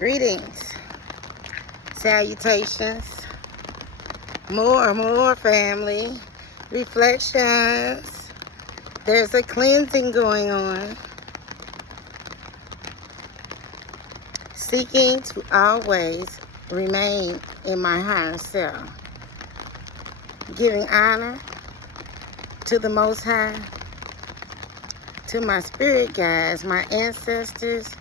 Greetings, salutations, more family, reflections. There's a cleansing going on. Seeking to always remain in my higher self. Giving honor to the Most High, to my spirit guides, my ancestors,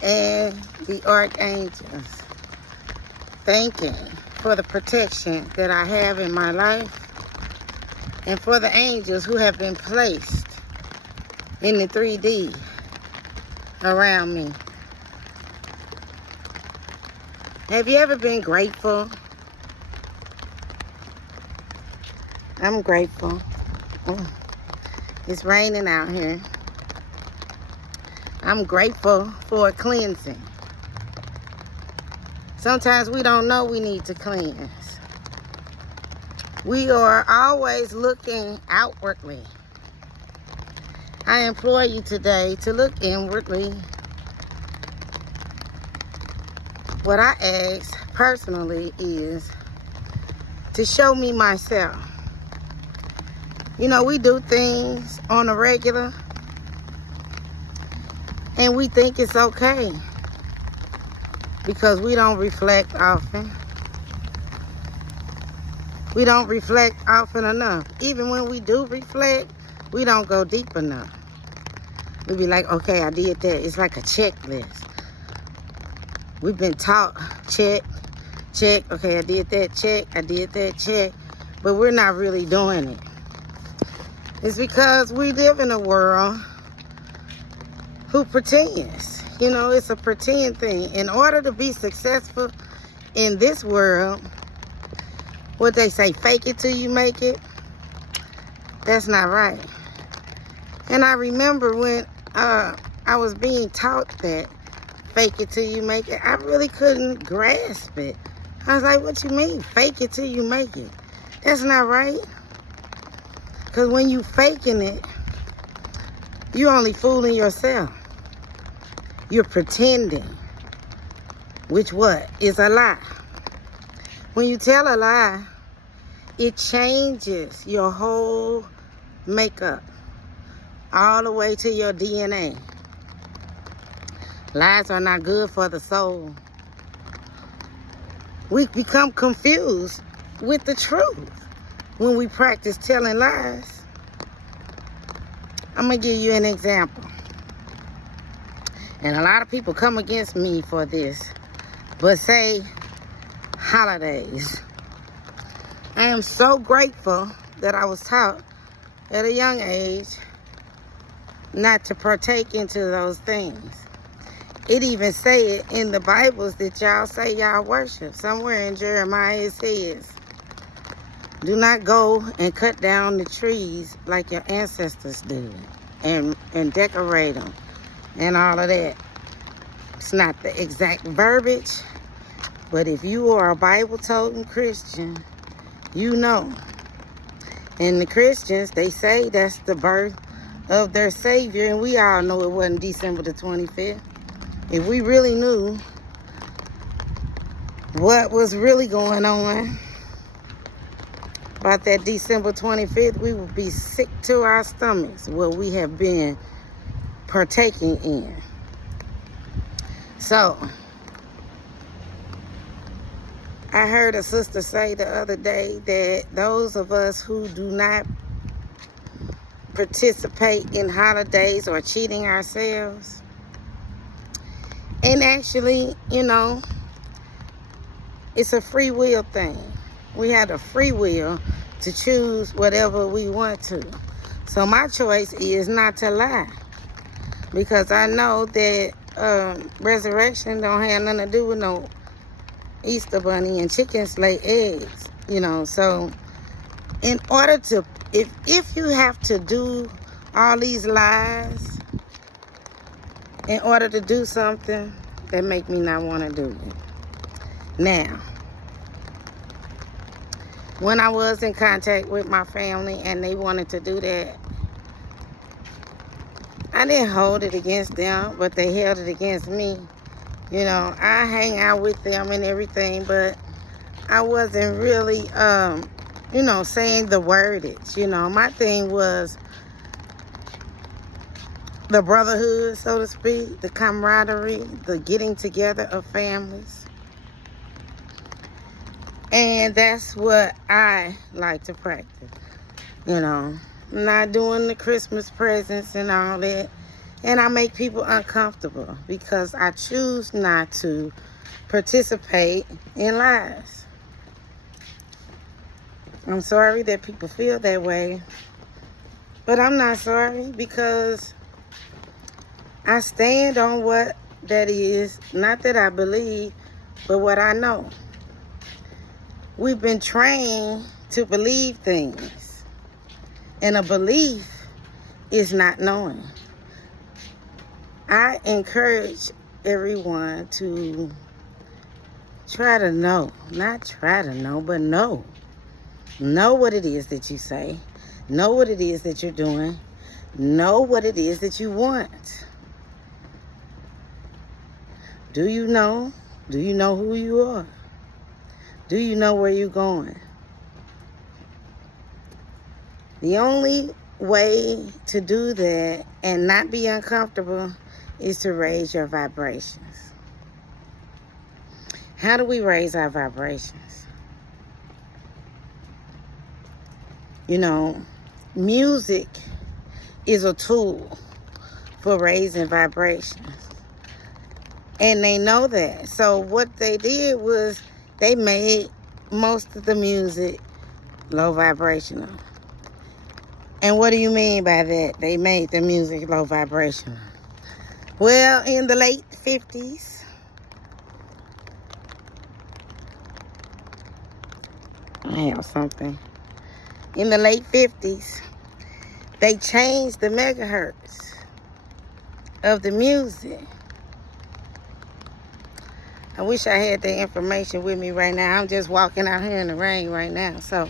and the archangels. Thanking for the protection that I have in my life and for the angels who have been placed in the 3D around me. Have you ever been grateful? I'm grateful. It's raining out here. I'm grateful for a cleansing. Sometimes we don't know we need to cleanse. We are always looking outwardly. I implore you today to look inwardly. What I ask personally is to show me myself. You know, we do things on a regular and we think it's okay because we don't reflect often. We don't reflect often enough. Even when we do reflect, we don't go deep enough. We be like, okay, I did that. It's like a checklist. We've been taught, check. Okay, I did that, check. I did that, check. But we're not really doing it. It's because we live in a world who pretends. You know, it's a pretend thing. In order to be successful in this world, what they say, fake it till you make it, that's not right. And I remember when I was being taught that, fake it till you make it, I really couldn't grasp it. I was like, what you mean, fake it till you make it? That's not right. Because when you faking it, you only fooling yourself. You're pretending, which what? Is a lie. When you tell a lie, it changes your whole makeup, all the way to your DNA. Lies are not good for the soul. We become confused with the truth when we practice telling lies. I'm going to give you an example. And a lot of people come against me for this. But say holidays. I am so grateful that I was taught at a young age not to partake into those things. It even say it in the Bibles that y'all say y'all worship. Somewhere in Jeremiah it says, do not go and cut down the trees like your ancestors did and decorate them and all of that. It's not the exact verbiage, but if you are a Bible-toting Christian, you know. And the Christians, they say that's the birth of their Savior, and we all know it wasn't December the 25th. If we really knew what was really going on about that December 25th, we would be sick to our stomachs what we have been partaking in. So, I heard a sister say the other day that those of us who do not participate in holidays or cheating ourselves, and actually, you know, it's a free will thing. We have the free will to choose whatever we want to. So my choice is not to lie. Because I know that resurrection don't have nothing to do with no Easter bunny and chickens lay eggs. You know, so in order to, if you have to do all these lies in order to do something, that make me not want to do it. Now, when I was in contact with my family and they wanted to do that, I didn't hold it against them, but they held it against me You know, I hang out with them and everything, but I wasn't really, you know, saying the wordage. You know, my thing was the brotherhood, so to speak, the camaraderie, the getting together of families. And that's what I like to practice. You know, I'm not doing the Christmas presents and all that. And I make people uncomfortable because I choose not to participate in lies. I'm sorry that people feel that way, but I'm not sorry because I stand on what that is, not that I believe, but what I know. We've been trained to believe things, and a belief is not knowing. I encourage everyone to try to know, not try to know, but know. Know what it is that you say. Know what it is that you're doing. Know what it is that you want. Do you know? Do you know who you are? Do you know where you're going? The only way to do that and not be uncomfortable is to raise your vibrations. How do we raise our vibrations? You know, music is a tool for raising vibrations. And they know that. So what they did was they made most of the music low vibrational. And what do you mean by that? They made the music low vibrational. Well, in the late 50s, I have something. In the late 50s, they changed the megahertz of the music. I wish I had the information with me right now. I'm just walking out here in the rain right now, so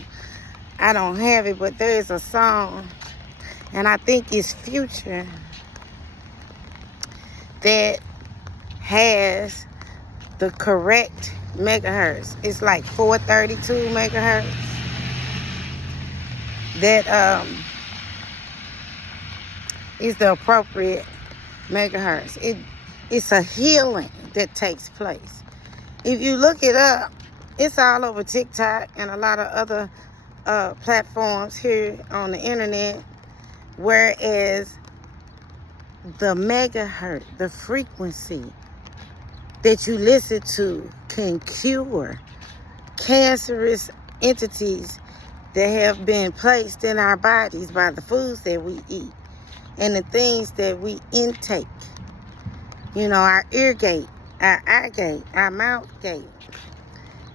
I don't have it, but there is a song, and I think it's Future, that has the correct megahertz. It's like 432 megahertz. That is the appropriate megahertz. It's a healing that takes place. If you look it up, it's all over TikTok and a lot of other platforms here on the internet. Whereas the megahertz, the frequency that you listen to, can cure cancerous entities that have been placed in our bodies by the foods that we eat and the things that we intake. You know, our ear gate, our eye gate, our mouth gate.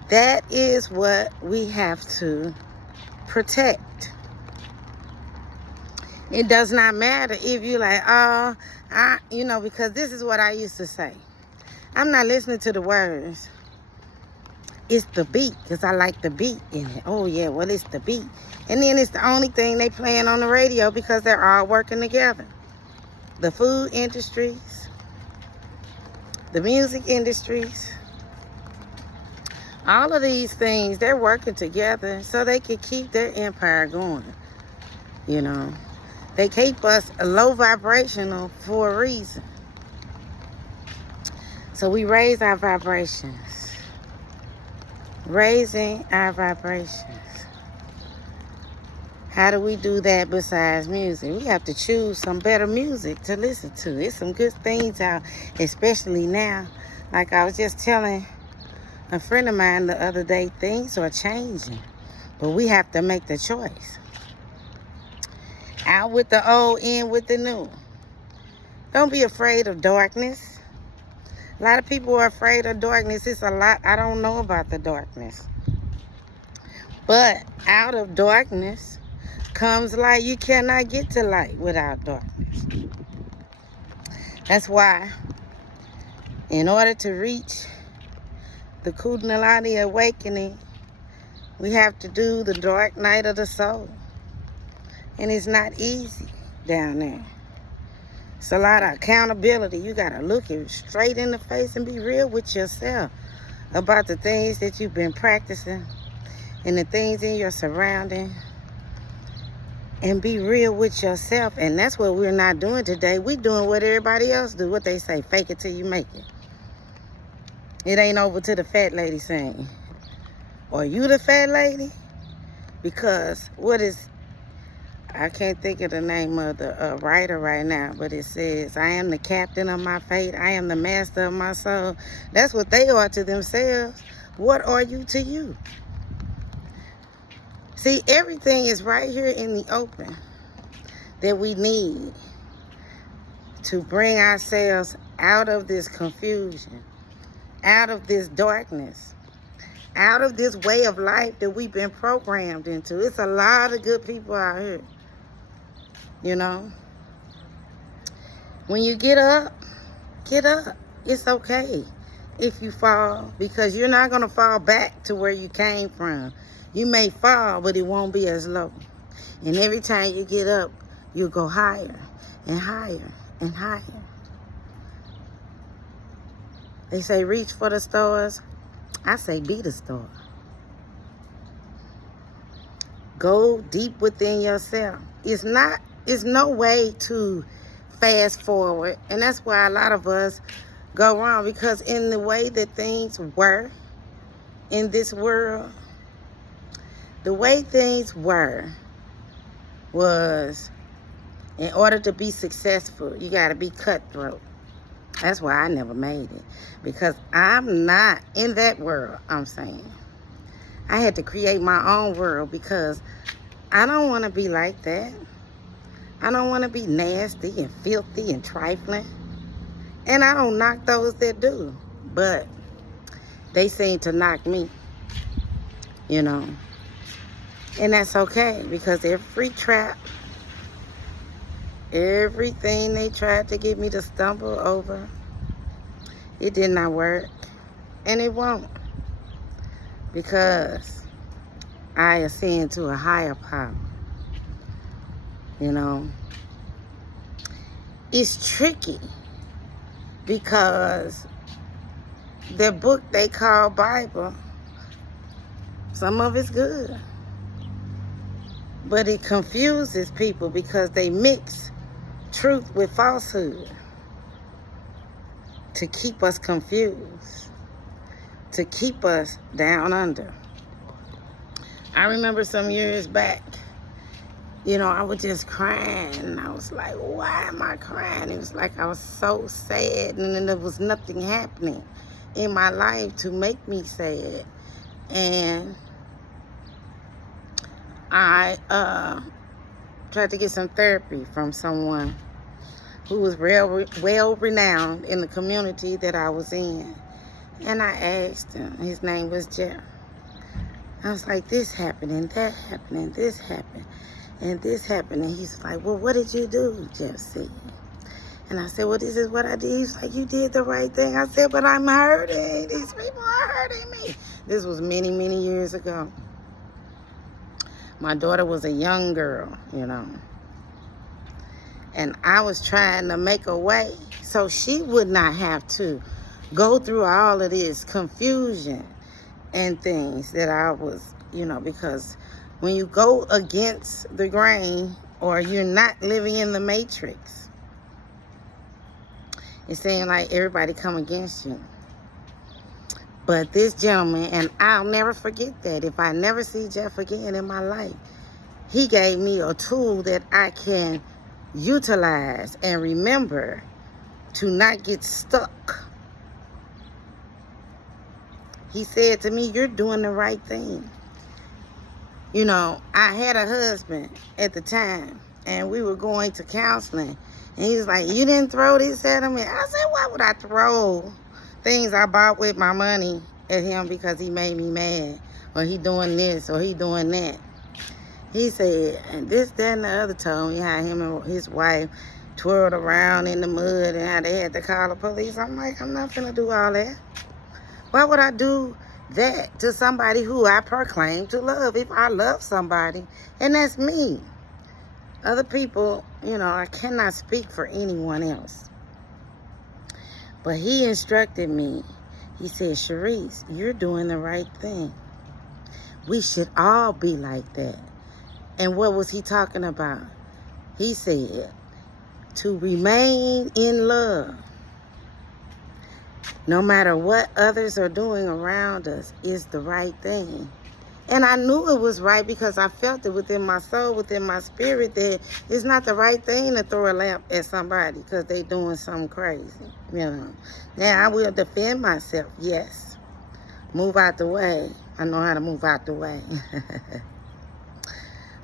That is what we have to protect. It does not matter if you like, you know, because this is what I used to say. I'm not listening to the words. It's the beat, because I like the beat in it. Oh, yeah, well, it's the beat. And then it's the only thing they playing on the radio because they're all working together. The food industries, the music industries, all of these things, they're working together so they can keep their empire going. You know, they keep us low vibrational for a reason. So we raise our vibrations. Raising our vibrations. How do we do that besides music? We have to choose some better music to listen to. There's some good things out, especially now. Like I was just telling a friend of mine the other day, things are changing. But we have to make the choice. Out with the old, in with the new. Don't be afraid of darkness. A lot of people are afraid of darkness. It's a lot I don't know about the darkness. But out of darkness comes light. You cannot get to light without darkness. That's why, in order to reach the Kundalini awakening, we have to do the dark night of the soul. And it's not easy down there. It's a lot of accountability. You got to look it straight in the face and be real with yourself about the things that you've been practicing and the things in your surrounding, and be real with yourself. And that's what we're not doing today. We're doing what everybody else do. What they say, fake it till you make it. It ain't over to the fat lady saying, are you the fat lady? Because I can't think of the name of the writer right now, but it says, I am the captain of my fate. I am the master of my soul. That's what they are to themselves. What are you to you? See, everything is right here in the open that we need to bring ourselves out of this confusion, out of this darkness, out of this way of life that we've been programmed into. It's a lot of good people out here. You know, when you get up, get up. It's okay if you fall, because you're not going to fall back to where you came from. You may fall, but it won't be as low. And every time you get up, you'll go higher and higher and higher. They say reach for the stars. I say be the star. Go deep within yourself. It's no way to fast forward. And that's why a lot of us go wrong. Because in the way that things were in this world, the way things were was, in order to be successful, you got to be cutthroat. That's why I never made it. Because I'm not in that world, I'm saying. I had to create my own world because I don't want to be like that. I don't want to be nasty and filthy and trifling. And I don't knock those that do. But they seem to knock me, you know. And that's okay, because every trap, everything they tried to get me to stumble over, it did not work. And it won't. Because I ascend to a higher power. You know, it's tricky because the book they call Bible, some of it's good, but it confuses people because they mix truth with falsehood to keep us confused, to keep us down under. I remember some years back, you know, I was just crying, and I was like, why am I crying? It was like I was so sad, and then there was nothing happening in my life to make me sad. And I tried to get some therapy from someone who was well renowned in the community that I was in. And I asked him, his name was Jeff. I was like, this happened, and that happened, and this happened. And this happened. And he's like, well, what did you do, Jeff said? And I said, well, this is what I did. He's like, you did the right thing. I said, but I'm hurting. These people are hurting me. This was many, many years ago. My daughter was a young girl, you know. And I was trying to make a way so she would not have to go through all of this confusion and things that I was, you know, because when you go against the grain, or you're not living in the matrix, it's saying like everybody come against you. But this gentleman, and I'll never forget that. If I never see Jeff again in my life, he gave me a tool that I can utilize and remember to not get stuck. He said to me, you're doing the right thing. You know, I had a husband at the time, and we were going to counseling. And he was like, you didn't throw this at him? And I said, why would I throw things I bought with my money at him because he made me mad? Or he doing this, or he doing that. He said, and this, that, and the other told me how him and his wife twirled around in the mud and how they had to call the police. I'm like, I'm not finna do all that. Why would I do that to somebody who I proclaim to love? If I love somebody, and that's me, Other people, I cannot speak for anyone else. But he instructed me. He said, Sharice, you're doing the right thing. We should all be like that. And what was he talking about? He said, to remain in love, no matter what others are doing around us, is the right thing. And I knew it was right because I felt it within my soul, within my spirit, that it's not the right thing to throw a lamp at somebody because they doing something crazy, Now, I will defend myself, yes. Move out the way. I know how to move out the way.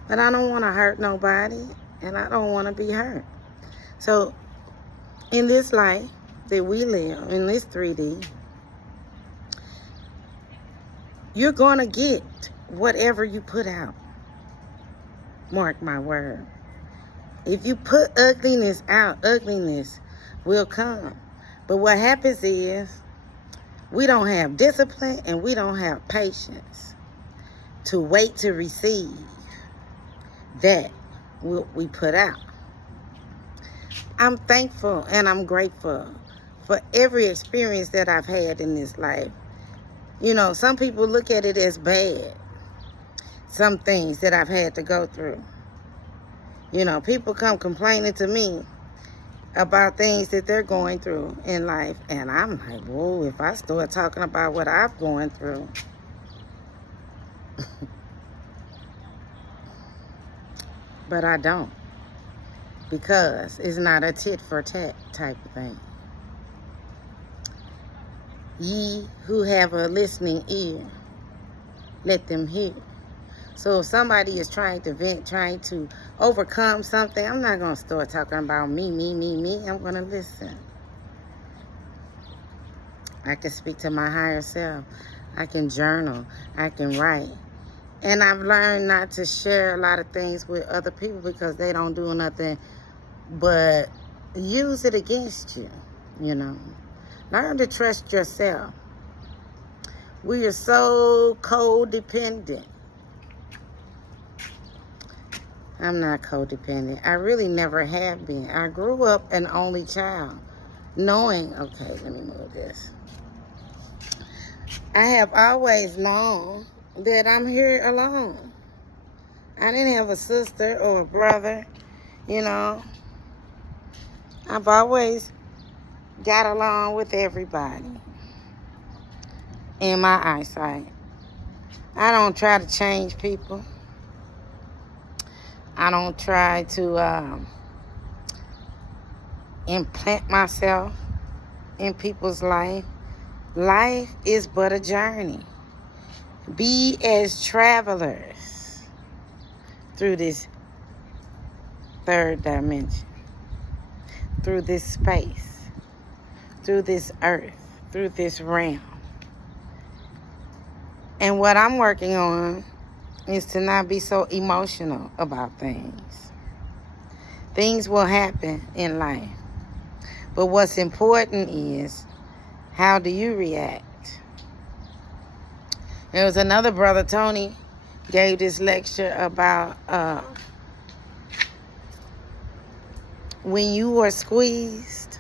But I don't want to hurt nobody, and I don't want to be hurt. So, in this life that we live, in this 3D, you're going to get whatever you put out. Mark my word. If you put ugliness out, ugliness will come. But what happens is we don't have discipline and we don't have patience to wait to receive that what we put out. I'm thankful and I'm grateful for every experience that I've had in this life. Some people look at it as bad. Some things that I've had to go through. People come complaining to me about things that they're going through in life. And I'm like, whoa, if I start talking about what I've gone through. But I don't. Because it's not a tit for tat type of thing. Ye who have a listening ear, let them hear. So if somebody is trying to vent, trying to overcome something, I'm not going to start talking about me. I'm going to listen. I can speak to my higher self. I can journal. I can write. And I've learned not to share a lot of things with other people because they don't do nothing but use it against you, Learn to trust yourself. We are so codependent. I'm not codependent. I really never have been. I grew up an only child, knowing, okay, let me move this. I have always known that I'm here alone. I didn't have a sister or a brother, I've always got along with everybody in my eyesight. I don't try to change people. I don't try to implant myself in people's life. Life is but a journey. Be as travelers through this third dimension, through this space, through this earth, through this realm. And what I'm working on is to not be so emotional about things. Things will happen in life. But what's important is, how do you react? There was another brother, Tony, gave this lecture about when you are squeezed,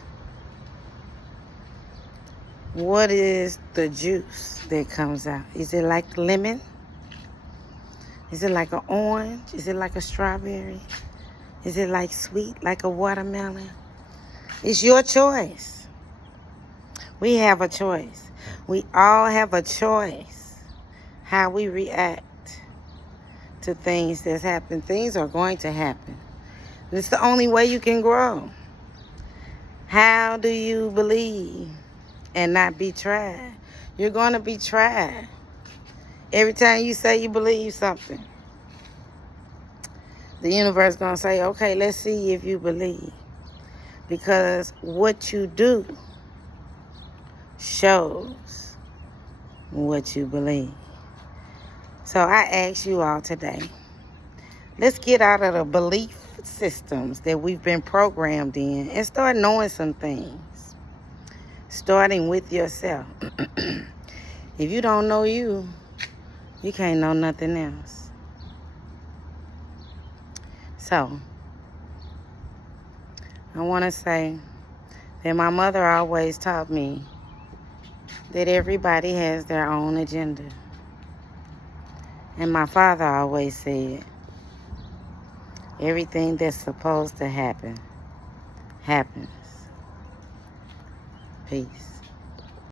what is the juice that comes out? Is it like lemon? Is it like an orange? Is it like a strawberry? Is it like sweet, like a watermelon? It's your choice. We have a choice. We all have a choice how we react to things that's happened. Things are going to happen. It's the only way you can grow. How do you believe and not be tried? You're going to be tried. Every time you say you believe something, the universe is going to say, okay, let's see if you believe. Because what you do shows what you believe. So I ask you all today, let's get out of the belief systems that we've been programmed in and start knowing some things. Starting with yourself. If you don't know you, you can't know nothing else. So, I want to say that my mother always taught me that everybody has their own agenda. And my father always said, everything that's supposed to happen, happens. Peace.